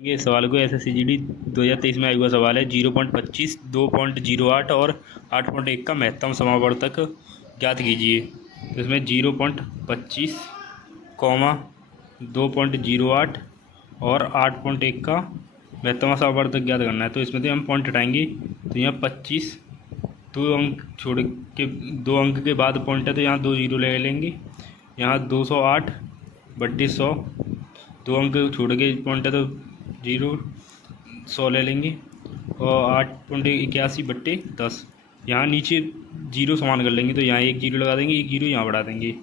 ये सवाल को SSCGD 2023 में आया हुआ सवाल है। 0.25, 2.08 और 8.1 का महत्तम समावर्तक ज्ञात कीजिए। तो इसमें 0.25, 2.08 और 8.1 का महत्तम समावर्तक ज्ञात करना है। तो इसमें तो हम पॉइंट हटाएंगे। तो यहाँ 25 दो अंक छोड़ के 2 अंक के बाद पॉइंट है, तो यहाँ 2 जीरो ले लेंगे। यहाँ 208 बट्टे 100, 2 अंक छोड़ के पॉइंट है तो 100 ले लेंगे। और 8.81 बट्टे 10, यहाँ नीचे जीरो समान कर लेंगे। तो यहाँ 1 जीरो लगा देंगे, 1 जीरो यहाँ बढ़ा देंगे।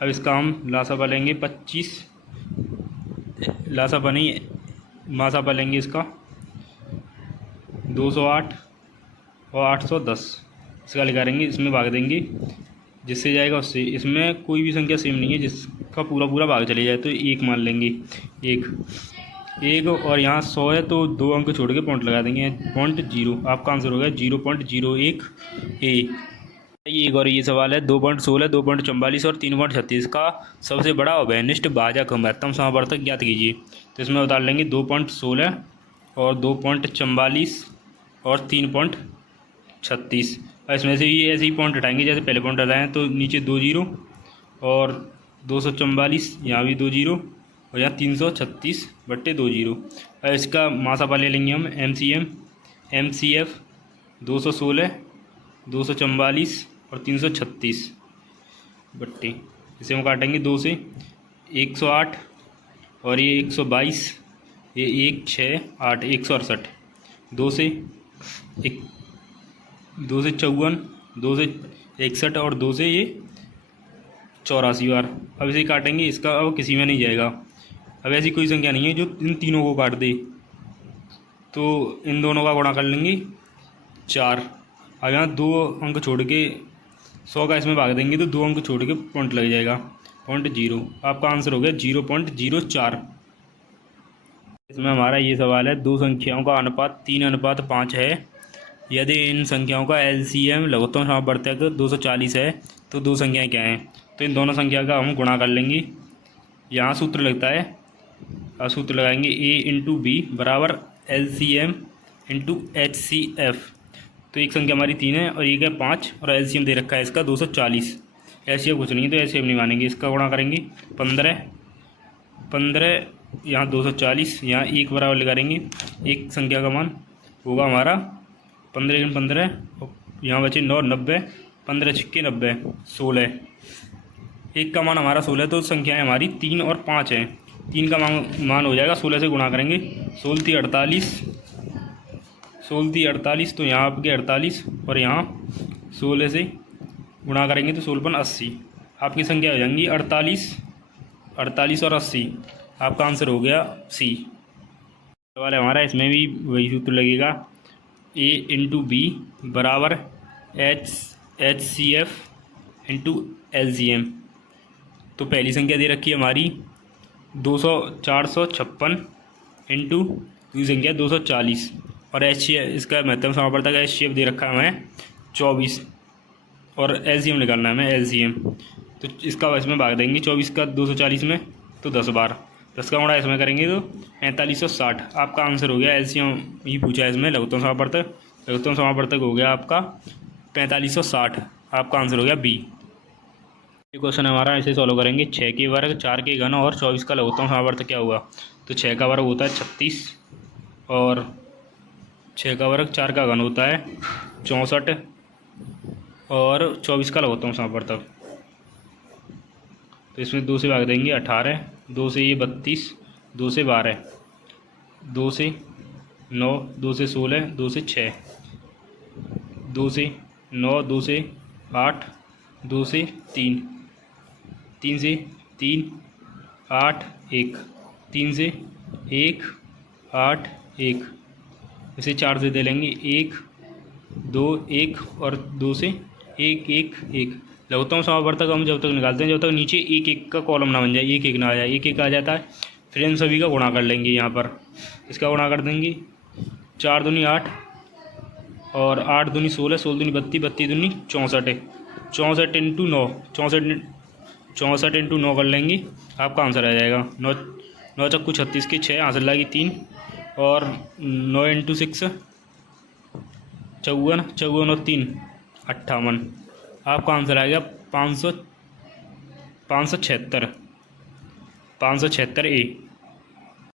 अब इसका हम लासापा लेंगे 25, लासापा नहीं मासापा लेंगे इसका 208 और 810, इसका निकालेंगे, इसमें भाग देंगे, जिससे जाएगा उससे। इसमें कोई भी संख्या सेम नहीं है जिसका पूरा पूरा भाग चले जाए, तो 1 मान लेंगे। एक और यहाँ 100 है तो 2 अंक छोड़ के पॉइंट लगा देंगे, 0.0। आपका आंसर हो गया 0.01 ए। एक और ये सवाल है। 2.16, 2.44 और 3.36 का सबसे बड़ा अवयनिष्ठ भाजक महत्तम समावर्तक ज्ञात कीजिए। तो इसमें उतार लेंगे 2.16 और 2.44 और 3.36। और इसमें से ये ऐसे ही पॉइंट हटाएंगे जैसे पहले पॉइंट हटाए हैं। तो नीचे 2 जीरो और 244, यहाँ भी 2 जीरो और यहाँ 336 बट्टे 2 जीरो। और इसका मासापा ले लेंगे हम MCF 216, 244 और 336 बट्टे, इसे हम काटेंगे 2 से। 108 और ये 122, ये 1 6 8 168, 2 से 54, 2 से 61 और 2 से ये 84 बार। अब इसे काटेंगे, इसका अब किसी में नहीं जाएगा। अब ऐसी कोई संख्या नहीं है जो इन तीनों को काट दे, तो इन दोनों का गुणा कर लेंगे 4। अब यहाँ 2 अंक छोड़ के 100 का इसमें भाग देंगे, तो 2 अंक छोड़ के पॉइंट लग जाएगा 0.0। आपका आंसर हो गया 0.04। इसमें हमारा ये सवाल है। 2 संख्याओं का अनुपात 3:5 है। यदि इन संख्याओं का LCM लघुत्तम समावर्तक 240 है तो 2 संख्याएँ क्या हैं? तो इन दोनों संख्या का हम गुणा कर लेंगे। यहाँ सूत्र लगता है, और सूत्र लगाएंगे A/B बराबर LCM × HCF। तो एक संख्या हमारी 3 है और एक है 5 और LCM दे रखा है इसका 240। LCM कुछ नहीं है तो LCM नहीं मानेंगे, इसका गुणा करेंगे 15 यहाँ 240, यहाँ 1 बराबर लगाएंगे। एक संख्या का मान होगा हमारा 15 × 15, यहाँ बचे 9 90, 15 छिक्के 90, 16। एक का मान हमारा 16, तो संख्याएँ हमारी 3 और 5 हैं। 3 का मान हो जाएगा 16 से गुणा करेंगे, 16 48, तो यहाँ आपके 48 और यहाँ 16 से गुणा करेंगे तो 16 80। आपकी संख्या हो जाएंगी 48 और 80। आपका आंसर हो गया C। सवाल है हमारा, इसमें भी वही सूत्र लगेगा। A/B बराबर HCF × LCM। तो पहली संख्या दे रखी है हमारी 456 इंटू दूसरी संख्या 240 और इसका महत्तम समावर्तक HCF दे रखा है हमें 24 और LCM निकालना है हमें LCM। तो इसका इसमें भाग देंगे 24 का 240 में, तो 10 बार। 10 का गुणा इसमें करेंगे तो 4560। आपका आंसर हो गया। LCM ही पूछा है इसमें, लघुत्तम समावर्तक हो गया आपका 4560। आपका आंसर हो गया B। ये क्वेश्चन हमारा ऐसे सॉल्व करेंगे। 6 के वर्ग, 4 के घन और 24 का लघुत्तम समावर्तक क्या हुआ? तो 6 का वर्ग होता है 36 और 6 का वर्ग 4 का घन होता है 64 और 24 का लघुत्तम समावर्तक। तो इसमें 2 से भाग देंगे 18, 2 से ये 32, 2 से 12, 2 से 9, 2 से 16, 2 से 6, 2 से 9, 2 से 8, 2 से 3, 3 से 3, 8 1, 3 से 1 8 1, इसे 4 से दे लेंगे 1 2 1 और 2 से 1 1 1। लघुत्तम समावर्तक हम जब तक निकालते हैं जब तक नीचे 1 1 का कॉलम ना बन जाए, 1 1 ना आ जाए। 1 1 आ जाता है, फिर इन सभी का गुणा कर लेंगे। यहाँ पर इसका गुणा कर देंगे। 4 दूनी 8 और 8 दूनी 16, 16 दूनी 32, 32 दूनी 64, 64 इंटू 9, 64 इंटू 9 कर लेंगे। आपका आंसर आ जाएगा 9 9 चक्कू 36 के 6, आंसर लाएगी 3। और 9 × 6 54, 54 और 3 58। आपका आंसर आ गया 576 576 ए।